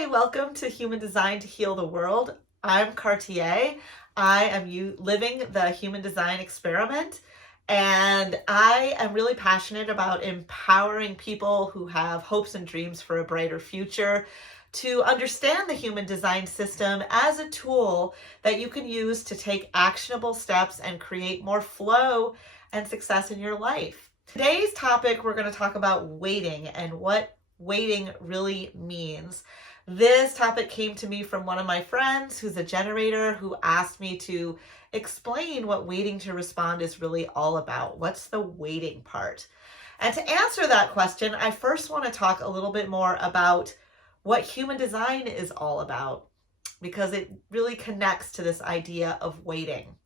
Hi, welcome to Human Design to Heal the World. I'm Cartier. I am living the human design experiment, and I am really passionate about empowering people who have hopes and dreams for a brighter future to understand the human design system as a tool that you can use to take actionable steps and create more flow and success in your life. Today's topic, we're going to talk about waiting and what waiting really means. This topic came to me from one of my friends who's a generator who asked me to explain what waiting to respond is really all about. What's the waiting part? And to answer that question, I first want to talk a little bit more about what human design is all about, because it really connects to this idea of waiting.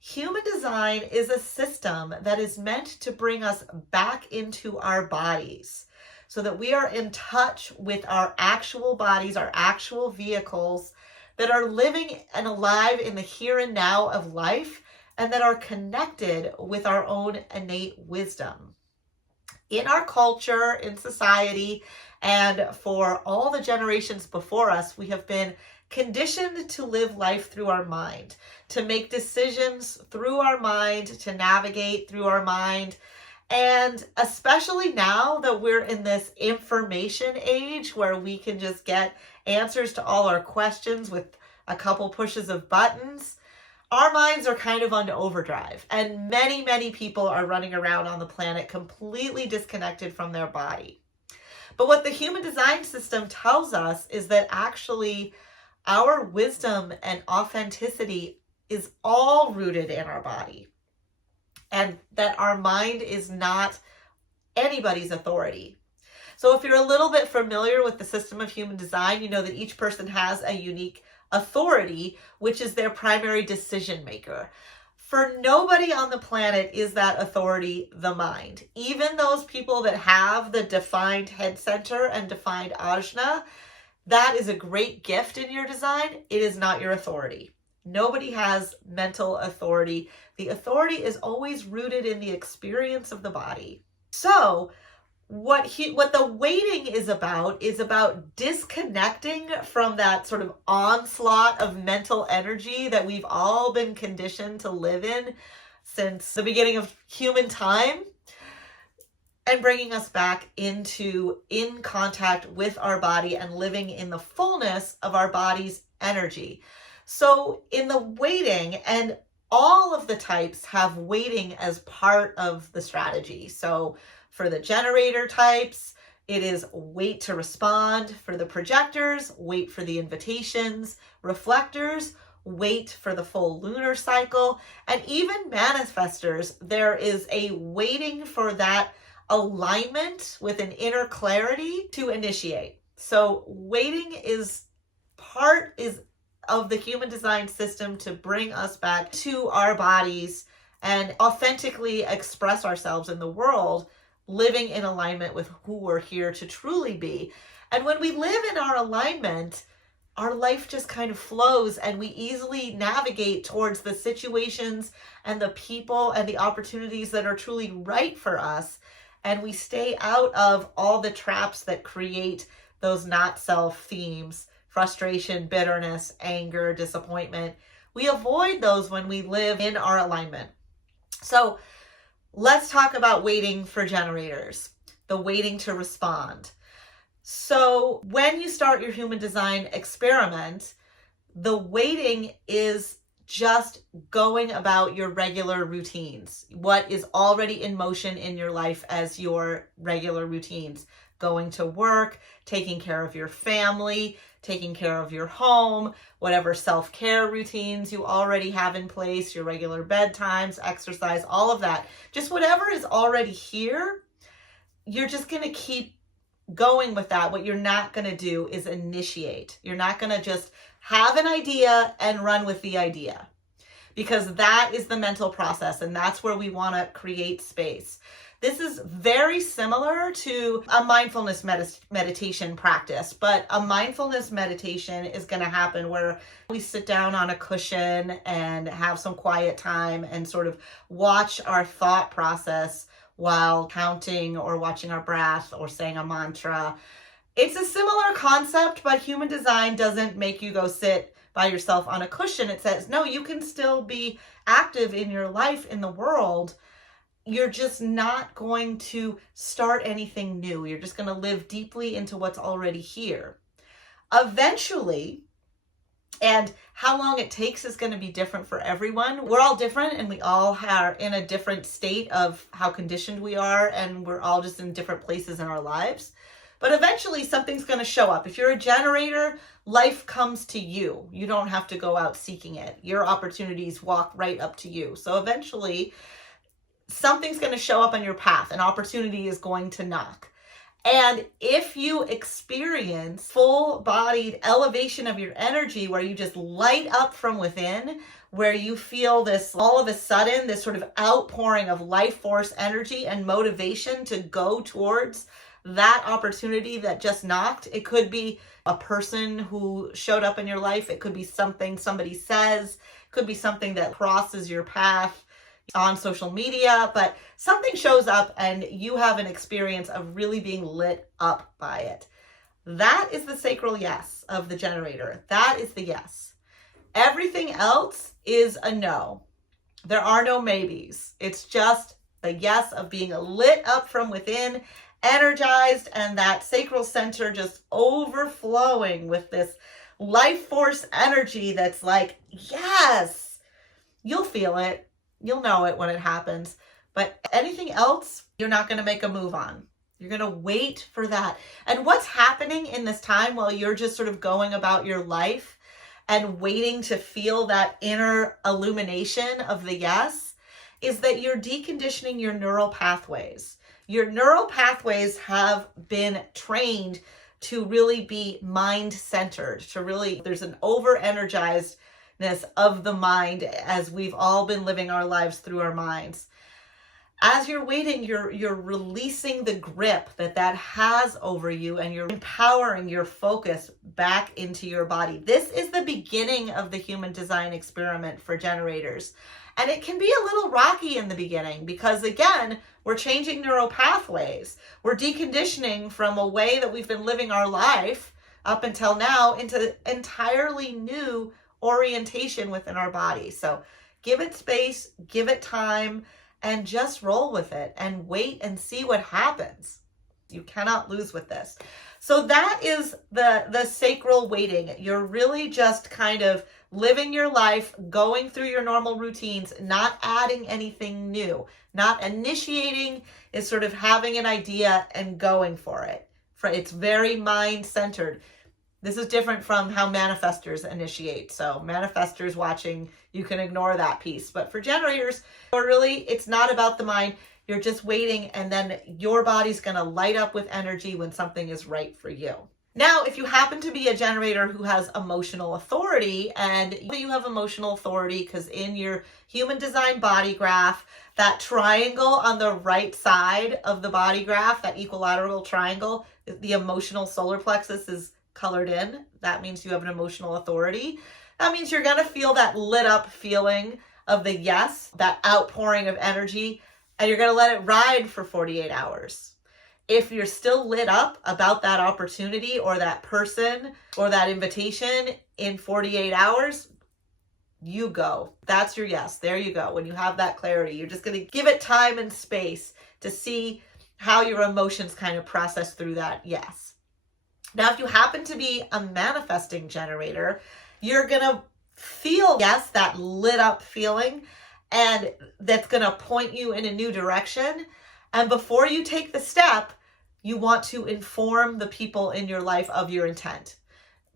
Human design is a system that is meant to bring us back into our bodies, so that we are in touch with our actual bodies, our actual vehicles that are living and alive in the here and now of life, and that are connected with our own innate wisdom. In our culture, in society, and for all the generations before us, we have been conditioned to live life through our mind, to make decisions through our mind, to navigate through our mind. And especially now that we're in this information age where we can just get answers to all our questions with a couple pushes of buttons, our minds are kind of on overdrive. And many people are running around on the planet completely disconnected from their body. But what the human design system tells us is that actually our wisdom and authenticity is all rooted in our body, and that our mind is not anybody's authority. So if you're a little bit familiar with the system of human design, you know that each person has a unique authority, which is their primary decision maker. For nobody on the planet is that authority the mind. Even those people that have the defined head center and defined ajna, that is a great gift in your design. It is not your authority. Nobody has mental authority. The authority is always rooted in the experience of the body. So what the waiting is about disconnecting from that sort of onslaught of mental energy that we've all been conditioned to live in since the beginning of human time, and bringing us back in contact with our body and living in the fullness of our body's energy. So in the waiting, and all of the types have waiting as part of the strategy. So for the generator types, it is wait to respond. For the projectors, wait for the invitations. Reflectors, wait for the full lunar cycle. And even manifestors, there is a waiting for that alignment with an inner clarity to initiate. So waiting is part of the human design system to bring us back to our bodies and authentically express ourselves in the world, living in alignment with who we're here to truly be. And when we live in our alignment, our life just kind of flows, and we easily navigate towards the situations and the people and the opportunities that are truly right for us. And we stay out of all the traps that create those not self themes: frustration, bitterness, anger, disappointment. We avoid those when we live in our alignment. So let's talk about waiting for generators, the waiting to respond. So when you start your human design experiment, the waiting is just going about your regular routines, what is already in motion in your life as your regular routines: going to work, taking care of your family, taking care of your home, whatever self-care routines you already have in place, your regular bedtimes, exercise, all of that. Just whatever is already here, you're just going to keep going with that. What you're not going to do is initiate. You're not going to just have an idea and run with the idea, because that is the mental process, and that's where we want to create space. This is very similar to a mindfulness meditation practice, but a mindfulness meditation is going to happen where we sit down on a cushion and have some quiet time and sort of watch our thought process while counting or watching our breath or saying a mantra. It's a similar concept, but human design doesn't make you go sit by yourself on a cushion. It says, no, you can still be active in your life, in the world. You're just not going to start anything new. You're just going to live deeply into what's already here. Eventually, and how long it takes is going to be different for everyone. We're all different, and we all are in a different state of how conditioned we are, and we're all just in different places in our lives. But eventually something's going to show up. If you're a generator, life comes to you. You don't have to go out seeking it. Your opportunities walk right up to you. So eventually something's going to show up on your path. An opportunity is going to knock. And if you experience full-bodied elevation of your energy where you just light up from within, where you feel this, all of a sudden, this sort of outpouring of life force energy and motivation to go towards that opportunity that just knocked. It could be a person who showed up in your life. It could be something somebody says. It could be something that crosses your path on social media, but something shows up and you have an experience of really being lit up by it. That is the sacral yes of the generator. That is the yes. Everything else is a no. There are no maybes. It's just the yes of being lit up from within, energized, and that sacral center just overflowing with this life force energy that's like, yes, you'll feel it. You'll know it when it happens. But anything else, you're not going to make a move on. You're going to wait for that. And what's happening in this time while you're just sort of going about your life and waiting to feel that inner illumination of the yes is that you're deconditioning your neural pathways. Your neural pathways have been trained to really be mind-centered, to really, there's an over-energizedness of the mind as we've all been living our lives through our minds. As you're waiting, you're releasing the grip that has over you, and you're empowering your focus back into your body. This is the beginning of the human design experiment for generators. And it can be a little rocky in the beginning because, again, we're changing neural pathways. We're deconditioning from a way that we've been living our life up until now into entirely new orientation within our body. So give it space, give it time, and just roll with it and wait and see what happens. You cannot lose with this. So that is the sacral waiting. You're really just kind of living your life, going through your normal routines, not adding anything new, not initiating, is sort of having an idea and going for it. It's very mind-centered. This is different from how manifestors initiate. So manifestors watching, you can ignore that piece. But for generators, really, it's not about the mind. You're just waiting, and then your body's going to light up with energy when something is right for you. Now, if you happen to be a generator who has emotional authority, and you have emotional authority because in your human design body graph, that triangle on the right side of the body graph, that equilateral triangle, the emotional solar plexus is colored in. That means you have an emotional authority. That means you're going to feel that lit up feeling of the yes, that outpouring of energy, and you're going to let it ride for 48 hours. If you're still lit up about that opportunity or that person or that invitation in 48 hours, you go. That's your yes. There you go. When you have that clarity, you're just going to give it time and space to see how your emotions kind of process through that yes. Now, if you happen to be a manifesting generator, you're going to feel, yes, that lit up feeling, and that's going to point you in a new direction. And before you take the step, you want to inform the people in your life of your intent.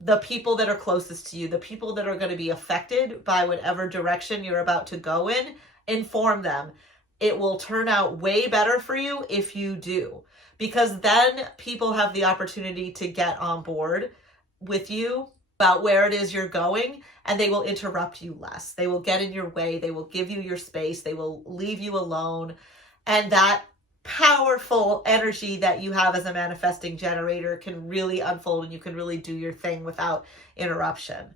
The people that are closest to you, the people that are going to be affected by whatever direction you're about to go in, inform them. It will turn out way better for you if you do, because then people have the opportunity to get on board with you about where it is you're going, and they will interrupt you less. They will get in your way. They will give you your space. They will leave you alone. And that powerful energy that you have as a manifesting generator can really unfold, and you can really do your thing without interruption.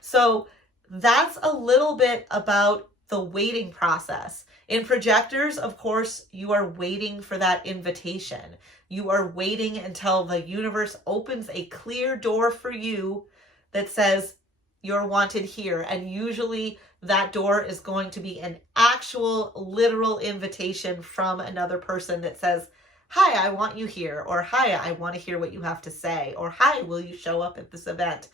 So that's a little bit about the waiting process. In projectors, of course, you are waiting for that invitation. You are waiting until the universe opens a clear door for you that says you're wanted here. And usually that door is going to be an actual literal invitation from another person that says, hi, I want you here, or hi, I want to hear what you have to say, or hi, will you show up at this event?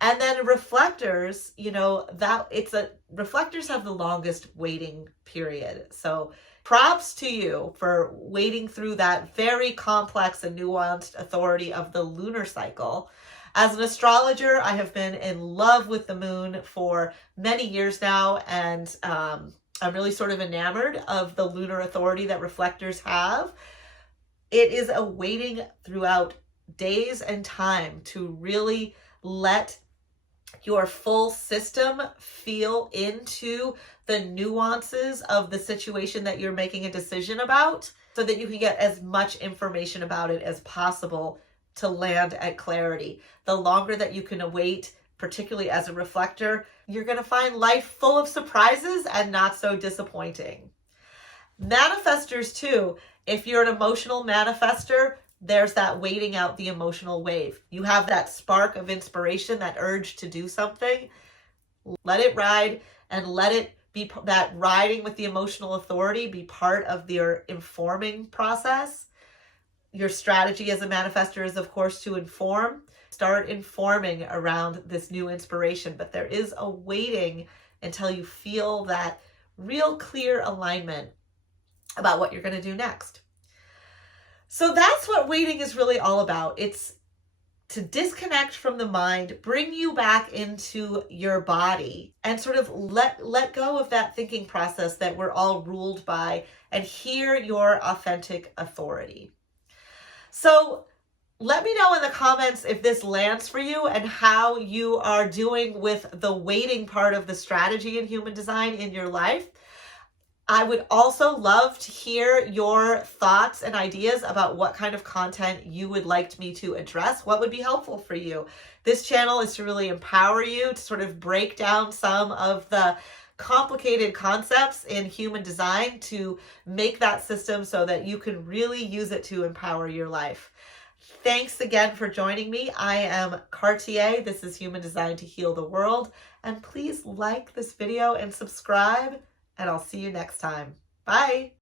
And then reflectors, reflectors have the longest waiting period. So props to you for waiting through that very complex and nuanced authority of the lunar cycle. As an astrologer, I have been in love with the moon for many years now, and I'm really sort of enamored of the lunar authority that reflectors have. It is a waiting throughout days and time to really let your full system feel into the nuances of the situation that you're making a decision about, so that you can get as much information about it as possible to land at clarity. The longer that you can wait, particularly as a reflector, you're going to find life full of surprises and not so disappointing. Manifestors too, if you're an emotional manifester, there's that waiting out the emotional wave. You have that spark of inspiration, that urge to do something. Let it ride, and let it be that riding with the emotional authority be part of your informing process. Your strategy as a manifestor is, of course, to inform. Start informing around this new inspiration, but there is a waiting until you feel that real clear alignment about what you're going to do next. So that's what waiting is really all about. It's to disconnect from the mind, bring you back into your body, and sort of let go of that thinking process that we're all ruled by, and hear your authentic authority. So let me know in the comments if this lands for you and how you are doing with the waiting part of the strategy in human design in your life. I would also love to hear your thoughts and ideas about what kind of content you would like me to address. What would be helpful for you? This channel is to really empower you to sort of break down some of the complicated concepts in human design to make that system so that you can really use it to empower your life. Thanks again for joining me. I am Cartier. This is Human Design to Heal the World. And please like this video and subscribe, and I'll see you next time. Bye.